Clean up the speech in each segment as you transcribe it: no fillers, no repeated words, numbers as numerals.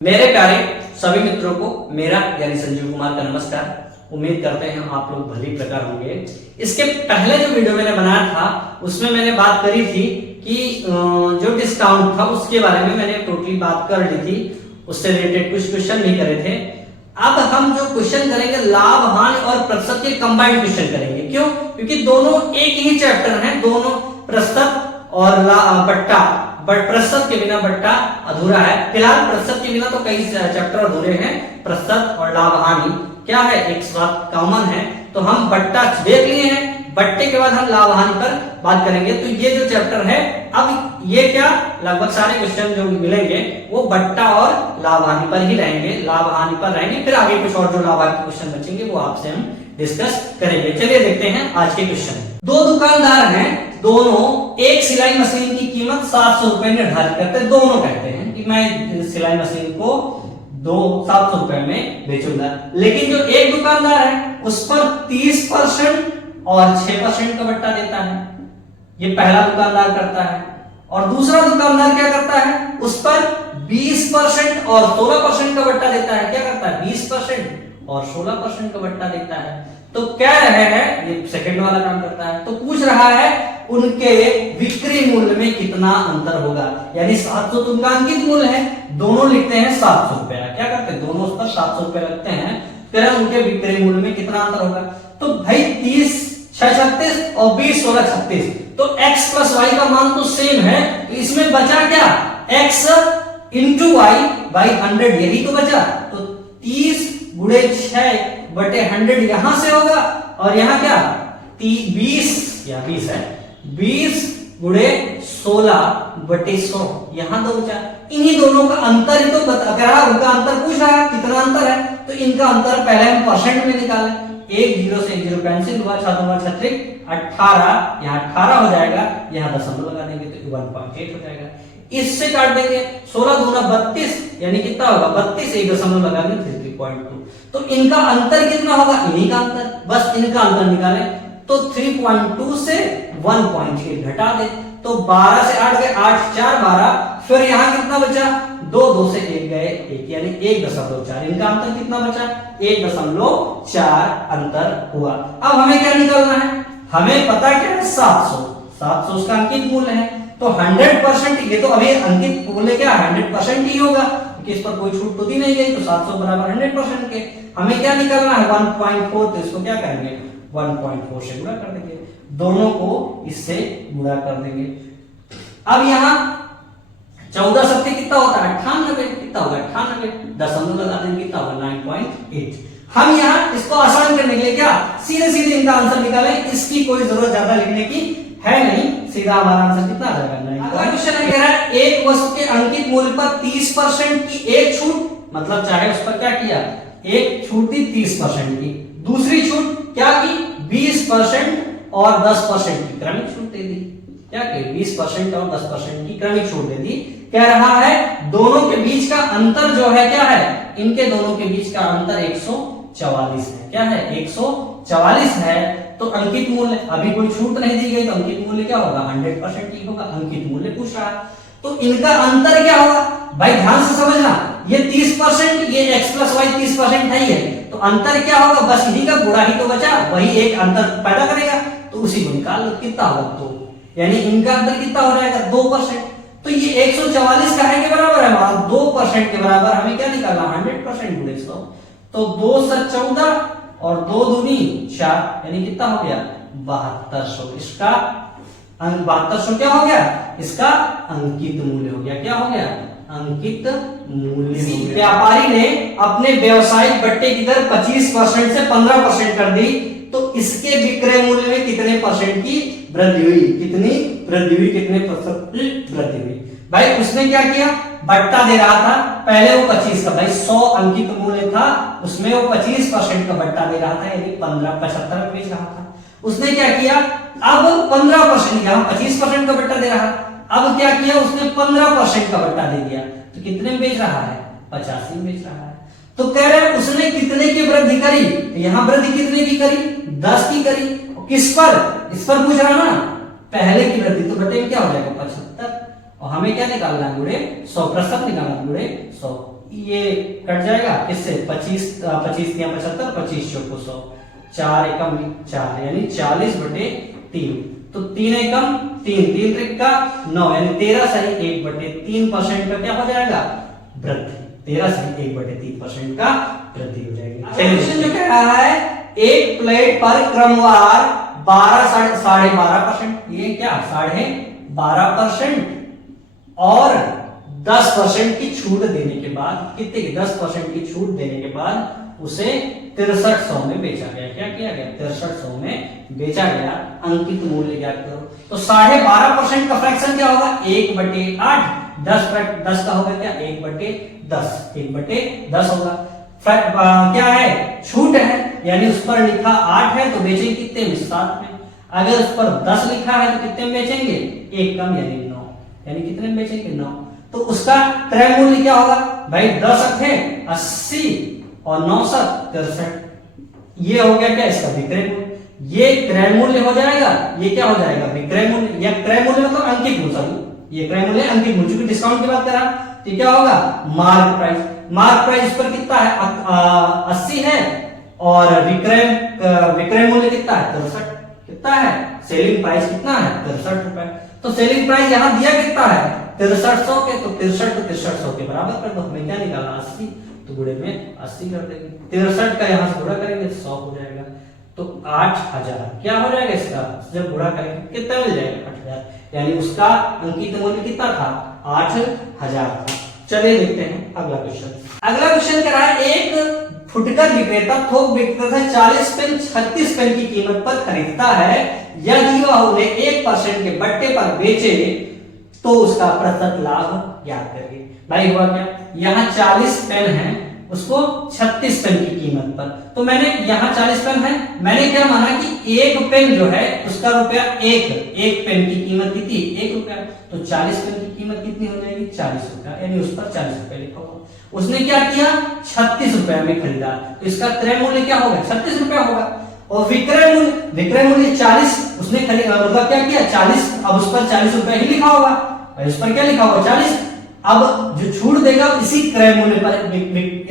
मेरे प्यारे सभी मित्रों को मेरा यानी संजीव कुमार का नमस्कार। उम्मीद करते हैं आप लोग भली प्रकार होंगे। इसके पहले जो वीडियो मैंने बनाया था उसमें मैंने बात करी थी कि जो डिस्काउंट था उसके बारे में मैंने टोटली बात कर ली थी, उससे रिलेटेड कुछ क्वेश्चन नहीं करे थे। अब हम जो क्वेश्चन करेंगे लाभ हानि और प्रतिशत के कंबाइंड क्वेश्चन करेंगे। क्यों? क्योंकि दोनों एक ही चैप्टर हैं, दोनों प्रतिशत और बट्टा, बट प्रतिशत के बिना बट्टा अधूरा है। फिलहाल प्रतिशत के बिना तो कई चैप्टर अधूरे हैं, प्रतिशत और लाभ हानि क्या है एक साथ कॉमन है। तो हम बट्टा देख लिए हैं, बट्टे के बाद हम लाभ हानि पर बात करेंगे। तो ये जो चैप्टर है, अब ये क्या लगभग सारे क्वेश्चन जो मिलेंगे वो बट्टा और लाभ हानि पर ही रहेंगे, लाभ हानि पर रहेंगे। फिर आगे कुछ और जो लाभ हानि के क्वेश्चन बचेंगे वो आपसे हम डिस्कस करेंगे। चलिए देखते हैं आज के क्वेश्चन। दो दुकानदार हैं, दोनों एक सिलाई मशीन की कीमत 700 रुपए निर्धारित करते हैं। दोनों कहते हैं कि मैं सिलाई मशीन को 700 रुपए में बेचूंगा, लेकिन जो एक दुकानदार है उस पर 30% और 6% का बट्टा देता है। ये पहला दुकानदार करता है। और दूसरा दुकानदार क्या करता है, उस पर 20% और 16% का बट्टा देता है। क्या करता है? 20% और 16% का बट्टा देता है। तो कह रहे हैं, ये सेकंड वाला काम करता है, तो पूछ रहा है उनके बिक्री मूल्य में कितना अंतर होगा। यानी 700 तो उनका अंकित मूल्य है, दोनों लिखते हैं 700 रुपया। क्या करते हैं? दोनों उस पर 700 रुपया लगते हैं, फिर उनके बिक्री मूल्य में कितना अंतर होगा। तो भाई 30 6 36 और 20 16 36, तो x प्लस वाई का मान तो सेम है। तो इसमें बचा क्या? x इंटू वाई बाई 100, यही तो बचा। तो 30 गुणे 6/100 यहां से होगा, और यहां क्या 20 या 20 है, 20 गुणे 16/100 यहां तो बचा। इन्हीं दोनों का अंतर ही तो बता रहा, उनका अंतर पूछ रहा है कितना अंतर है। तो इनका अंतर पहले हम परसेंट में निकालें। 1 0 से 1 0 कैंसिल हुआ, 6 2 36 18, यहाँ 18 हो जाएगा, यहाँ दशमलव लगा देंगे तो 1.8 हो जाएगा। इससे काट देंगे, 16 दूना 32, यानी कितना होगा 32, एक दशमलव लगा देंगे 3.2। तो इनका अंतर कितना होगा? इन्हीं का अंतर, बस इनका अंतर निकालें। तो 3.2 से 1.8 घटा दे, तो 12 से 8 गए, 8 4 12, फिर यहां कितना बचा? 2 2 से 1 गए 1, यानी 1.4। इनका अंतर कितना बचा? 1.4 अंतर हुआ। अब हमें क्या निकालना है? हमें पता क्या है? 700 उसका अंकित मूल्य है। तो 100%, ये तो अभी अंकित मूल्य क्या 100% ही होगा, क्योंकि इस पर कोई छूट तो दी नहीं गई। तो 700 बराबर 100% के हमें क्या निकालना है? 1.4। तो इसको क्या करेंगे? 1.4 से गुणा कर देंगे, दोनों को इससे गुणा कर देंगे। अब यहां 14 सत्ते कितना होता है? 98। कितना होगा? 98, दशमलव लगा देंगे, कितना होगा? 9.8। हम यहाँ इसको आसान करने के लिए क्या सीधे सीधे इनका आंसर निकालें, इसकी कोई जरूरत ज्यादा लिखने की है नहीं, सीधा हमारा आंसर कितना आ जाएगा? अगला क्वेश्चन है, कह रहा है एक वस्तु के अंकित मूल्य पर 30% की एक छूट, मतलब चाहे उस पर क्या किया, एक छूट दी 30% की, दूसरी छूट क्या की 20% और 10% की क्रमिक छूट दे दी। क्या की 20% और 10% की क्रमिक छूट दे दी। कह रहा है दोनों के बीच का अंतर जो है क्या है? इनके दोनों के बीच का अंतर 144 है। क्या है? 144 है। तो अंकित मूल्य, अभी कोई छूट नहीं दी गई, तो अंकित मूल्य क्या होगा? 100% ही होगा। अंकित मूल्य पूछ रहा है, तो इनका अंतर क्या होगा? भाई ध्यान से समझना, ये 30%, ये x प्लस वाई 30% है ही है। तो अंतर क्या होगा? बस इन्हीं का गुणा ही तो बचा, वही एक अंतर पैदा करेगा, तो उसी को निकाल लो। कितना होगा? 2, यानी इनका अंतर कितना हो जाएगा? 2%। तो ये 144 का है के बराबर है, 2% के बराबर। हमें क्या निकालना? 100% गुणे 100। तो 2 से 14 और 2 दूनी 4, यानी कितना हो गया? 7200। इसका 7200 क्या हो गया? इसका अंकित मूल्य हो गया। क्या हो गया? अंकित मूल्य हो गया। व्यापारी ने अपने व्यवसायिक बट्टे की दर 25% से 15% कर दी, तो इसके विक्रय मूल्य में कितने परसेंट की वृद्धि हुई? कितनी वृद्धि हुई? कितने प्रतिशत की वृद्धि हुई? भाई उसने क्या किया? बट्टा दे रहा था, पहले वो 25 का, भाई 100 अंकित मूल्य था, उसमें वो 25% का बट्टा दे रहा था, यानी 75 में बेच रहा था। उसने क्या किया? अब 15%, यहां 25% का बट्टा दे रहा, अब क्या किया? उसने 15% का बट्टा दे दिया, तो कितने में बेच रहा है? 85 में बेच रहा है। तो कह रहे उसने कितने की वृद्धि करी? यहाँ वृद्धि कितने की करी? 10 की करी। किस पर? इस पर पूछ रहा ना, पहले की वृद्धि, तो बटे में क्या हो जाएगा? 75। और हमें क्या निकालना है? गुणे 100, प्रतिशत निकालना, गुणे 100। ये कट जाएगा किससे, 25 25 या 75, 25 चौको 100, 4 एकम 4 यानी 40/3। तो 3 एकम 3, 3 त्रिका 9 यानी 13 सही 1/3% का क्या हो जाएगा, वृद्धि। 13 सही 1/3% का वृद्धि हो जाएगी। क्वेश्चन जो कह रहा है एक प्लेट पर क्रमवार 12.5%, ये क्या 12.5% और 10% की छूट देने के बाद, कितने की 10% की छूट देने के बाद उसे 6300 में बेचा गया। क्या किया गया, 6300 में बेचा गया। अंकित मूल्य ज्ञात करो। तो 12.5% का फ्रैक्शन क्या होगा, 1/8। 10 का होगा क्या, 1/10, 1/10 होगा। क्या है, छूट है, यानी उस पर लिखा 8 है तो बेचेंगे कितने में, 7 में। अगर उस पर 10 लिखा है तो कितने में बेचेंगे, 1 कम यानी 9, यानी कितने में बेचेंगे, 9। तो उसका क्रय मूल्य क्या होगा भाई, 10 थे 80 और 9 63। ये हो गया क्या, इसका विक्रय मूल्य। ये क्रय मूल्य हो जाएगा, ये क्या हो जाएगा, विक्रय मूल्य। या क्रय मूल्य मतलब अंकित मूल्य, सॉरी ये क्रय मूल्य अंकित मूल्य, क्योंकि डिस्काउंट की बात कर रहा, तो क्या होगा, मार्क प्राइस। मार्क प्राइस पर कितना है, 80 है और विक्रय मूल्य कितना है, 63। कितना है, सेलिंग प्राइस कितना है, 63 रुपए। तो सेलिंग प्राइस यहां दिया कितना है, 6300 के, तो 63 को 6300 के बराबर कर दो। हमें क्या निकालना, 80, तो गुणे में 80 कर देंगे। 63 का यहां से गुणा करेंगे 100 हो जाएगा। तो 8000 क्या हो जाएगा इसका, जब गुणा करेंगे कितना मिल जाएगा, 8000। यानी उसका अंकित मूल्य कितना था, 8000 था। चलिए देखते हैं अगला क्वेश्चन। अगला क्वेश्चन कह रहा है एक फुटकर विक्रेता थोक विक्रेता से 40 पेन 36 पेन की कीमत पर खरीदता है, यदि वह उन्हें 1% के बट्टे पर बेचे तो उसका प्रतिशत लाभ ज्ञात करिए। भाई हुआ क्या, यहाँ 40 पेन है, उसको 36 पेन की कीमत पर। तो मैंने यहाँ 40 पेन है, मैंने क्या माना कि एक पेन जो है उसका रुपया एक पेन की कीमत कितनी, 1 रुपया। तो 40 पेन की कीमत कितनी हो जाएगी, 40 रुपया, यानी उस पर 40 रुपया लिखा होगा। उसने क्या किया, 36 रुपया में खरीदा, तो इसका क्रय मूल्य क्या होगा, 36 रुपया होगा। और विक्रय मूल्य 40, उसने खरीदा मतलब क्या किया, 40, अब उस पर 40 रुपया ही लिखा होगा, और इस पर क्या लिखा होगा, 40। अब जो छूट देगा इसी क्रय मूल्य पर,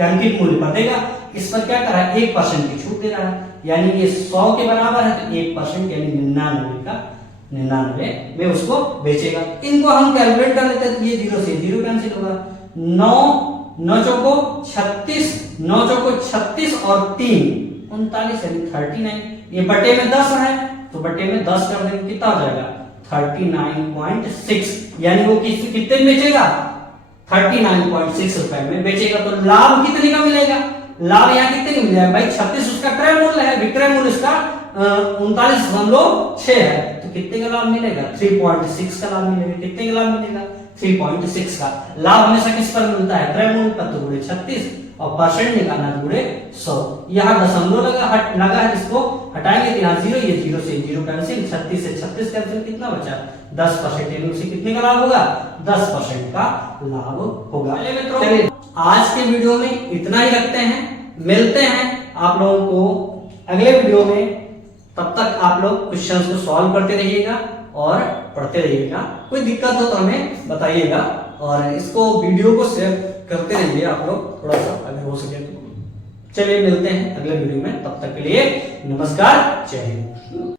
अंकित मूल्य पर देगा। इस पर क्या कर रहा है, 1% की छूट दे रहा है, यानी ये 100 के बराबर है, तो 1% यानी 99 में उसको बेचेगा। इनको हम कैलकुलेट कर लेते हैं, तो ये 0 से 0 कैंसिल होगा। 9 चौको 36, 9 चौको 36 और 3 39 यानी 39। ये बटे में 10 है, तो बटे में 10 कर देंगे, कितना हो जाएगा, 39.6, यानी वो कितने में बेचेगा, 39.6 रुपए में बेचेगा। तो लाभ कितने का मिलेगा, लाभ यहाँ कितने का मिलेगा भाई, 36 उसका क्रय मूल्य है, विक्रय मूल्य उसका 39.6 है, तो कितने का लाभ मिलेगा, 3.6 का लाभ मिलेगा। कितने का लाभ मिलेगा, 3.6 का लाभ हमेशा किस पर मिलता है, क्रय मूल्य पर, तो गुणे 36 और परसेंट निकालना गुणे 100। यहाँ दशमलव लगा है, जिसको हटाएंगे तो यहाँ 0, ये 0 से 0 कैंसिल, 36 से 36 कैंसिल, कितना बचा, 10%, यानी उसे कितने का लाभ होगा, 10% का लाभ होगा। चलिए आज के वीडियो में इतना ही रखते हैं, मिलते हैं आप लोगों को अगले वीडियो में। तब तक आप लोग क्वेश्चंस को सॉल्व करते रहिएगा और पढ़ते रहिएगा। कोई दिक्कत हो तो हमें बताइएगा, और इसको वीडियो को शेयर करते रहिए आप लोग थोड़ा सा अगर हो सके तो। चलिए मिलते हैं अगले वीडियो में, तब तक के लिए नमस्कार, जय हिंद।